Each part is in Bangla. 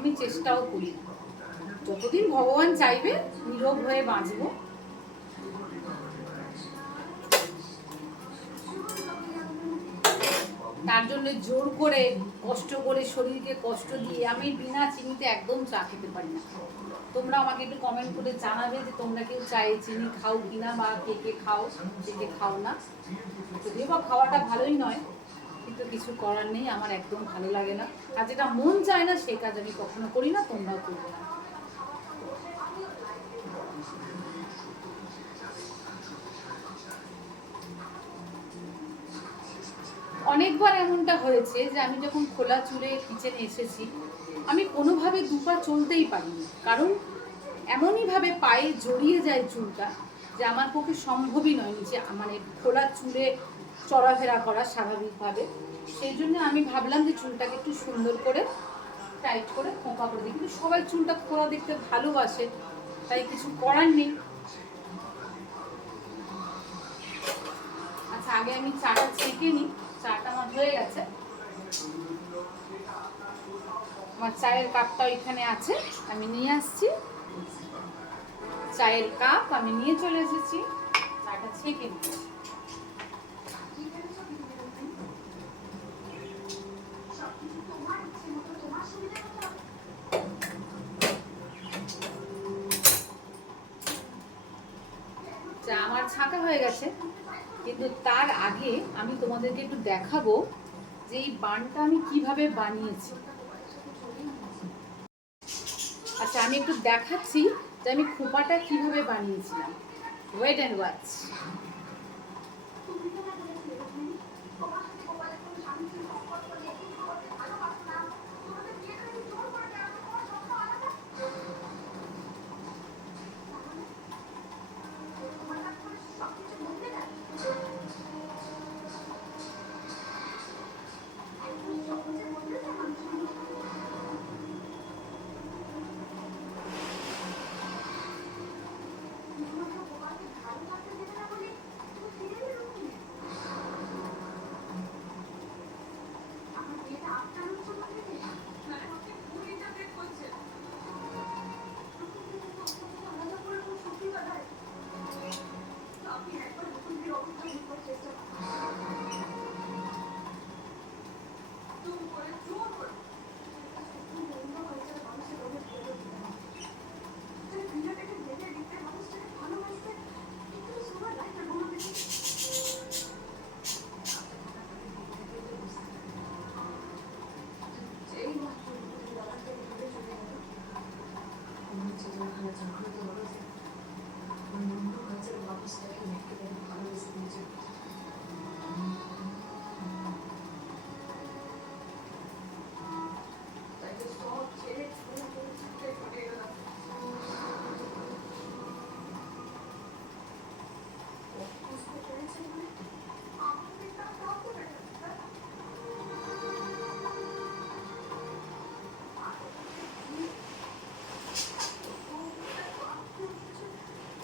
আমি চেষ্টাও করি না। যতদিন ভগবান চাইবে নীরব হয়ে বাঁচবো। তার জন্য জোর করে কষ্ট করে শরীরকে কষ্ট দিয়ে আমি বিনা চিনিতে একদম চা খেতে পারি না। তোমরা আমাকে একটু কমেন্ট করে জানাবে যে তোমরা কেউ চায়ে চিনি খাও কিনা, বা কে কে খাও কে কে খাও না। যদিও বা খাওয়াটা ভালোই নয়, কিন্তু কিছু করার নেই, আমার একদম ভালো লাগে না। আর যেটা মন চায় না সে কাজ আমি কখনো করি না, তোমরাও করবে না। অনেকবার এমনটা হয়েছে যে আমি যখন খোলা চুলে কিচেনে এসেছি, আমি কোনোভাবে দুপা চলতেই পারিনি, কারণ এমনইভাবে পায়ে জড়িয়ে যায় চুলটা যে আমার পক্ষে সম্ভবই নয় নিচে মানে খোলা চুলে চলাফেরা করা স্বাভাবিকভাবে। সেই জন্য আমি ভাবলাম যে চুলটাকে একটু সুন্দর করে টাইট করে খোঁপা করে দিই, কিন্তু সবাই চুলটা খোলা দেখতে ভালোবাসে, তাই কিছু করার নেই। আচ্ছা, আগে আমি চাটা ছেঁকে নিই। চাটা আমার হয়ে গেছে, আমার চায়ের কাপটা এখানে আছে, আমি নিয়ে আসছি। চায়ের কাপ আমি নিয়ে চলে এসেছি, চাটা ছেঁকে নিচ্ছি। চা আমার ছাঁকা হয়ে গেছে, কিন্তু তার আগে আমি তোমাদেরকে একটু দেখাবো যে এই বানটা আমি কিভাবে বানিয়েছি। আচ্ছা, আমি একটু দেখাচ্ছি যে আমি খোঁপাটা কিভাবে বানিয়েছিলাম। Wait and watch.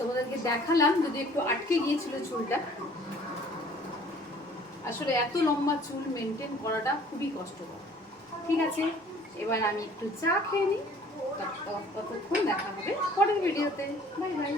তোমাদেরকে দেখালাম, যদি একটু আটকে গিয়েছিল চুলটা। আসলে এত লম্বা চুল মেনটেন করাটা খুবই কষ্টকর। ঠিক আছে, এবার আমি একটু চা খেয়ে নিই, ততক্ষণ দেখা হবে পরের ভিডিওতে। Bye bye.